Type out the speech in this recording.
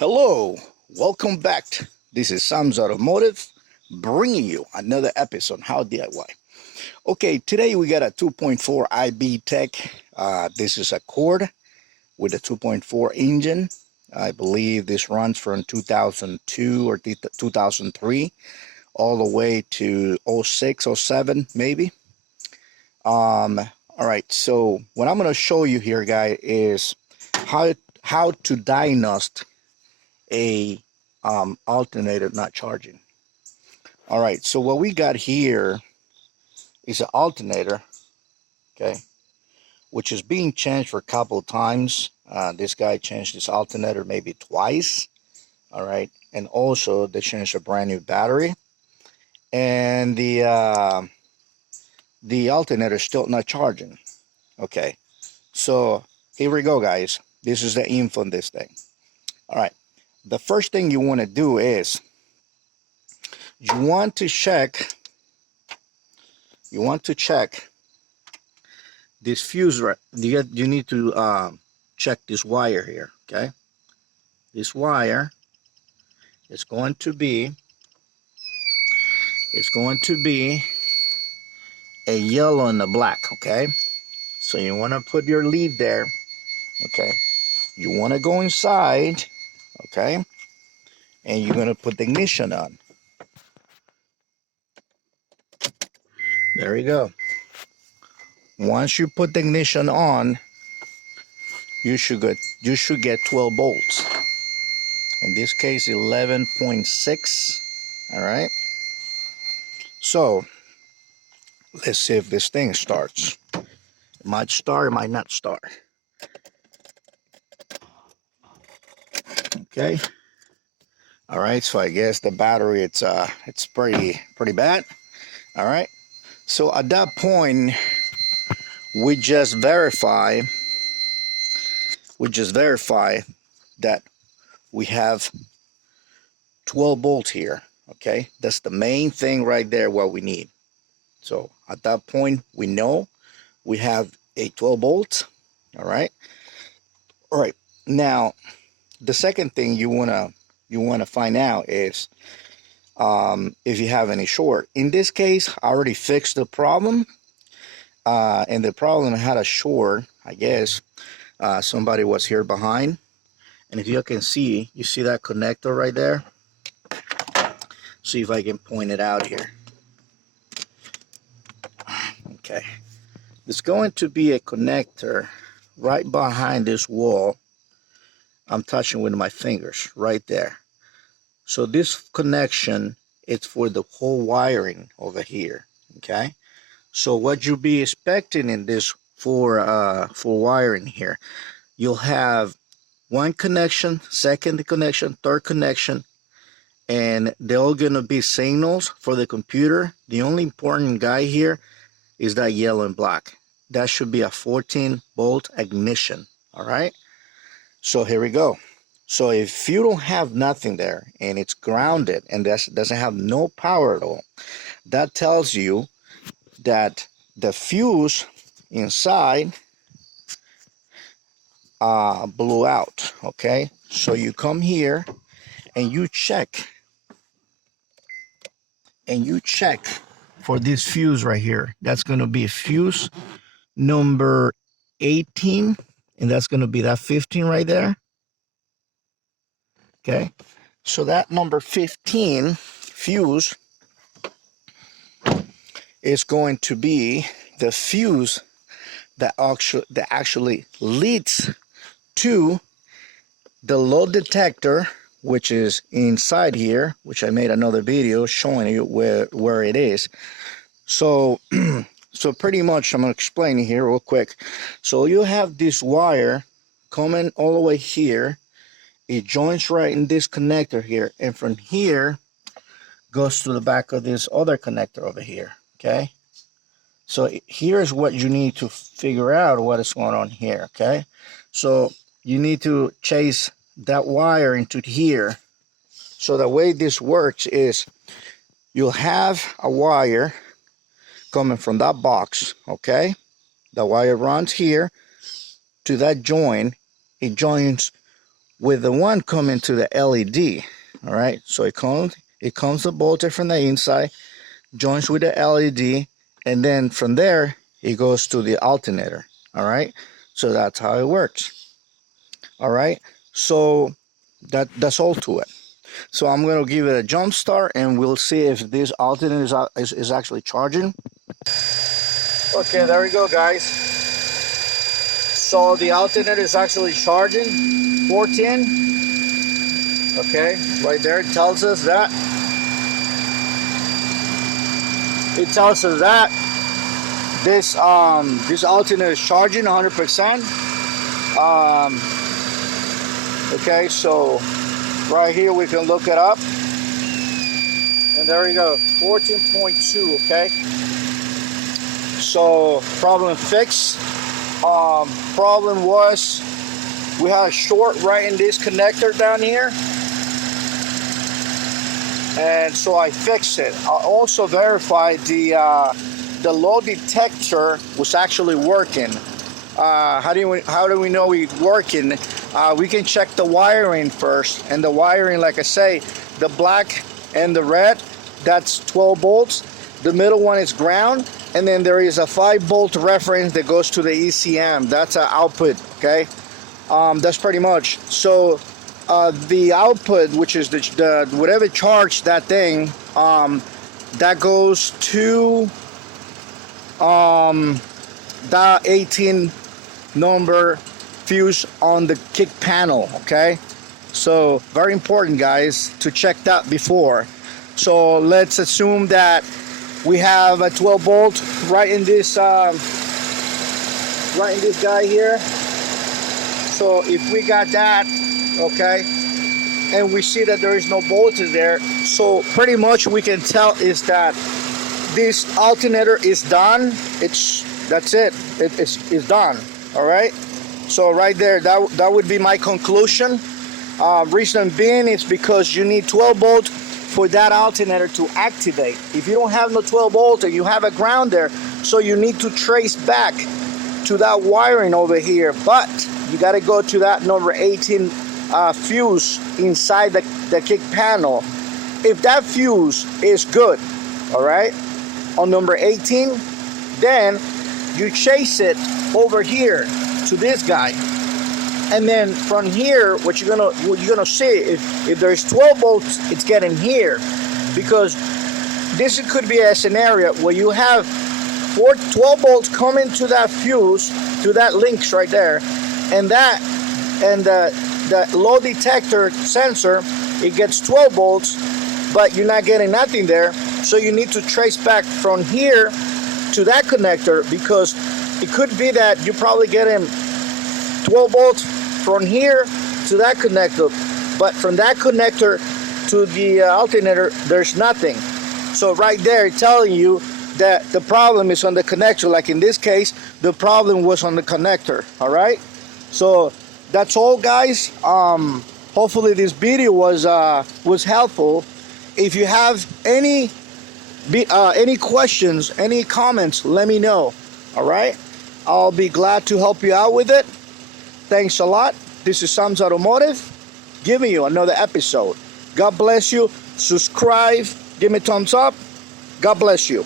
Hello, welcome back. This is Sam's Automotive bringing you another episode on How DIY. Okay, today we got a 2.4 IB Tech. This is a Cord with a 2.4 engine. I believe this runs from 2002 or 2003 all the way to 06, 07 maybe. All right, so what I'm going to show you here, guys, is how to diagnose a alternator not charging. All right, so what we got here is an alternator, okay, which is being changed for a couple of times. This guy changed this alternator maybe twice. All right, and also they changed a brand new battery, and the alternator is still not charging. Okay, so here we go, guys. This is the info on this thing. All right, the first thing you want to do is you want to check this fuse. You need to check this wire here. Okay, this wire is going to be a yellow and a black. Okay, so you want to put your lead there. Okay, you want to go inside. Okay, and you're going to put the ignition on. There you go. Once you put the ignition on, you should get 12 volts. In this case, 11.6. All right. So let's see if this thing starts. It might start, it might not start. Okay. All right. So I guess the battery it's pretty bad. All right. So at that point, we just verify that we have 12 volts here. Okay, that's the main thing right there, what we need. So at that point, we know we have a 12 volts. All right. Now the second thing you wanna find out is if you have any short. In this case, I already fixed the problem. And the problem had a short, I guess. Somebody was here behind, and if you can see, you see that connector right there. See if I can point it out here. Okay, there's going to be a connector right behind this wall. I'm touching with my fingers right there. So this connection, it's for the whole wiring over here. Okay, so what you'll be expecting in this for wiring here, you'll have one connection, second connection, third connection, and they're all gonna be signals for the computer. The only important guy here is that yellow and black. That should be a 14 volt ignition. All right, so here we go. So if you don't have nothing there and it's grounded and doesn't have no power at all, that tells you that the fuse inside blew out. Okay, so you come here and you check for this fuse right here. That's going to be fuse number 18, and that's going to be that 15 right there. Okay, so that number 15 fuse is going to be the fuse that actually leads to the load detector, which is inside here, which I made another video showing you where it is. So so pretty much I'm going to explain it here real quick. So you have this wire coming all the way here. It joins right in this connector here, and from here goes to the back of this other connector over here. Okay, so here's what you need to figure out what is going on here. Okay, so you need to chase that wire into here. So the way this works is you'll have a wire coming from that box. Okay, the wire runs here to that joint. It joins with the one coming to the LED. All right, so it comes the bolted from the inside, joins with the LED, and then from there it goes to the alternator. All right, so that's how it works. All right, so that's all to it. So I'm gonna give it a jump start, and we'll see if this alternator is actually charging. Okay, there we go, guys. So the alternator is actually charging 410. Okay, right there it tells us that. It tells us that this alternator is charging 100%. Okay, so right here we can look it up, and there we go, 14.2. Okay, so problem fixed. Problem was we had a short right in this connector down here, and so I fixed it. I also verified the load detector was actually working. How do we know it's working? We can check the wiring first, and the wiring, like I say, the black and the red, that's 12 volts. The middle one is ground, and then there is a 5-volt reference that goes to the ECM. That's an output. Okay, that's pretty much. So the output, which is the whatever charge that thing, that goes to the 18 number fuse on the kick panel. Okay, so very important, guys, to check that before. So let's assume that we have a 12 volt right in this guy here. So if we got that, okay, and we see that there is no voltage there, so pretty much we can tell is that this alternator is done. That's it. It's done. All right. So right there, that would be my conclusion. Reason being is because you need 12 volt for that alternator to activate. If you don't have no 12 volt and you have a ground there, so you need to trace back to that wiring over here, but you got to go to that number 18 fuse inside the kick panel. If that fuse is good, all right, on number 18, then you chase it over here to this guy, and then from here what you're gonna see, if there's 12 volts, it's getting here, because this could be a scenario where you have 12 volts coming to that fuse, to that links right there, and the load detector sensor, it gets 12 volts, but you're not getting nothing there. So you need to trace back from here to that connector, because it could be that you probably getting 12 volts from here to that connector, but from that connector to the alternator, there's nothing. So right there, it's telling you that the problem is on the connector. Like in this case, the problem was on the connector. All right. So that's all, guys. Hopefully this video was helpful. If you have any questions, any comments, let me know. All right. I'll be glad to help you out with it. Thanks a lot. This is Sam's Automotive, giving you another episode. God bless you. Subscribe. Give me a thumbs up. God bless you.